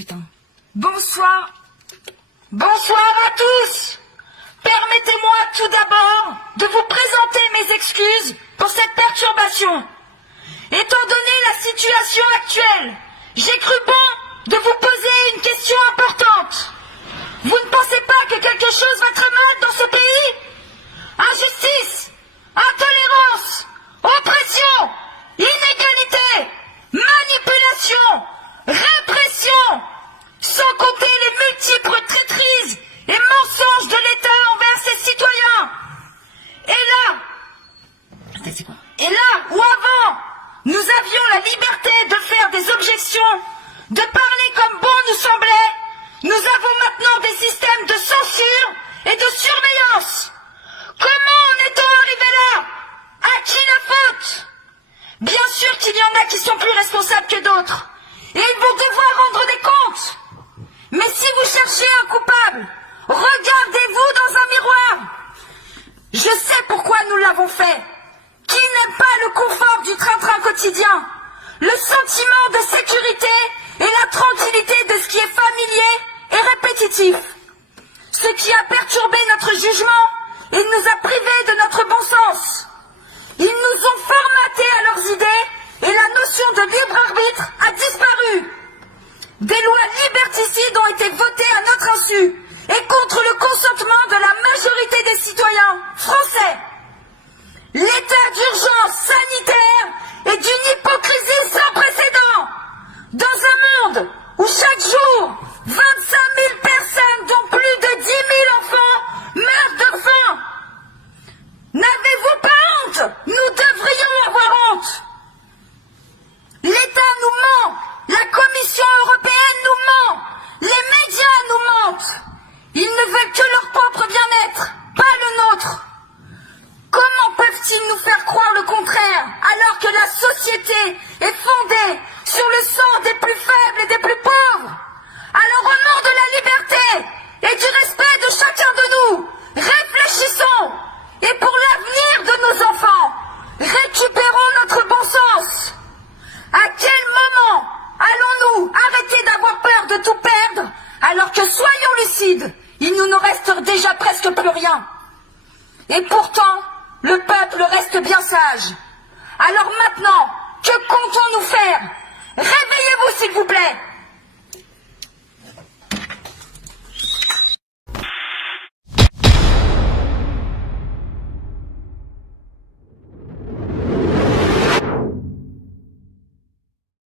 putain. Bonsoir. Bonsoir à tous. Permettez-moi tout d'abord de vous présenter mes excuses pour cette perturbation. Étant donné la situation actuelle, j'ai cru bon de vous poser une question importante. Vous ne pensez pas que quelque chose va très mal dans ce pays? Injustice, intolérance, oppression, inégalité, manipulation, répression, sans compter les multiples traîtrises et mensonges de l'État envers ses citoyens. Et là où avant, nous avions la liberté de faire des objections, de parler comme bon nous semblait, nous avons maintenant des systèmes de censure et de surveillance. Comment en est-on arrivé là? À qui la faute? Bien sûr qu'il y en a qui sont plus responsables que d'autres, et ils vont devoir rendre des comptes. Mais si vous cherchez un coupable, regardez-vous dans un miroir. Je sais pourquoi nous l'avons fait. Qui n'aime pas le confort du train-train quotidien, le sentiment de sécurité et la tranquillité de ce qui est familier et répétitif? Ce qui a perturbé notre jugement et nous a privés de notre bon sens. Ils nous ont formatés à leurs idées et la notion de libre arbitre a disparu. Des lois liberticides ont été votées à notre insu et contre le consentement de la majorité des citoyens français. L'état d'urgence sanitaire est d'une hypocrisie sans précédent. Dans un monde où chaque jour, 25 000 personnes, dont plus de 10 000 enfants, meurent de faim. N'avez-vous pas honte? Nous devrions avoir honte. L'État nous ment, la Commission européenne nous ment, les médias nous mentent. Ils ne veulent que leur propre bien-être, pas le nôtre. Comment peuvent-ils nous faire croire le contraire, alors que la société est fondée sur le sang des plus faibles et des plus pauvres? Alors au nom de la liberté et du respect de chacun de nous, réfléchissons. Et pour l'avenir de nos enfants, récupérons notre bon sens. À quel moment allons-nous arrêter d'avoir peur de tout perdre, alors que, soyons lucides, il nous ne reste déjà presque plus rien? Et pourtant, le peuple reste bien sage. Alors maintenant, que comptons-nous faire? Réveillez-vous s'il vous plaît.